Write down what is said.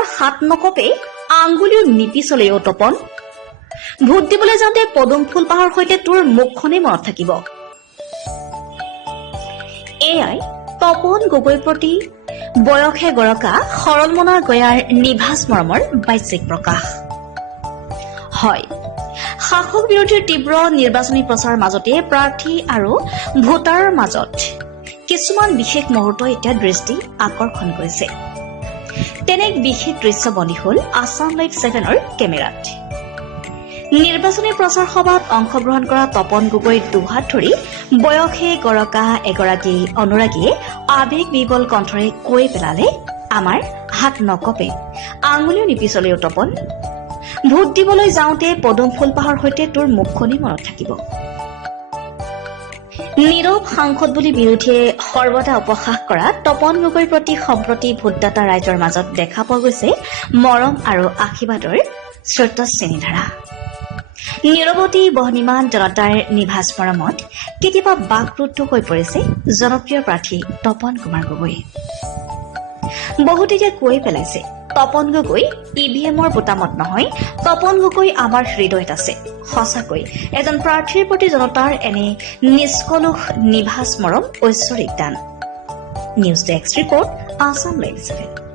আমাৰ হাত নকপে আঙুলিও নিপিছলেও তপন ভোট দিবলৈ যাওঁতে পদুম ফুল পাহৰ সৈতে তোৰ মুখখনেই মনত থাকিব এয়াই তপন গগৈৰ প্ৰতি বয়সে গৰকা সৰল মনৰ গয়াৰ নিভাজ মৰমৰ বাহ্যিক প্ৰকাশ হয় শাসক বিৰোধীৰ তীব্ৰ নিৰ্বাচনী প্ৰচাৰৰ মাজতে প্ৰাৰ্থী আৰু ভোটাৰৰ মাজত কিছুমান বিশেষ মুহূৰ্ত এতিয়া দৃষ্টি আকৰ্ষণ কৰিছে তেনে এক বিশেষ দৃশ্য বন্দী হল আছাম লাইভ 7ৰ কেমেৰাত নিৰ্বাচনী প্ৰচাৰ সভাত অংশগ্ৰহণ কৰা তপন গগৈৰ দুহাত ধৰি বয়সে গৰকা এগৰাকী অনুৰাগীয়ে আবেগ বিবল কণ্ঠৰে কৈ পেলালে আমাৰ হাত নকপে আঙুলিও নিপিছলেও তপন ভোট দিবলৈ যাওঁতে পদুম ফুল পাহৰ সৈতে তোৰ মুখখনেই মনত থাকিব নীৰৱ সাংসদ বুলি বিৰোধীয়ে সৰ্বদা উপহাস কৰা তপন গগৈৰ প্ৰতি সম্প্ৰতি ভোটদাতা ৰাইজৰ মাজত দেখা পোৱা গৈছে মৰম আৰু আশীৰ্বাদৰ স্ৰোতস্বিনীধাৰা নীৰৱতী বহ্নিমান জনতাৰ নিভাজ মৰমত কেতিয়াবা বাকৰুদ্ধ হৈ পৰিছে জনপ্ৰিয় প্ৰাৰ্থী তপন কুমাৰ গগৈ বহুতে এতিয়া কৈ পেলাইছে তপন গগৈ ইভিএমৰ বুটামত নহয় তপন গগৈ আমাৰ হৃদয়ত আছে সঁচাকৈ এজন প্ৰাৰ্থীৰ প্ৰতি জনতাৰ এনে নিষ্কলুষ নিভাজ মৰম ঐশ্বৰিক দান news desk report Assam live 7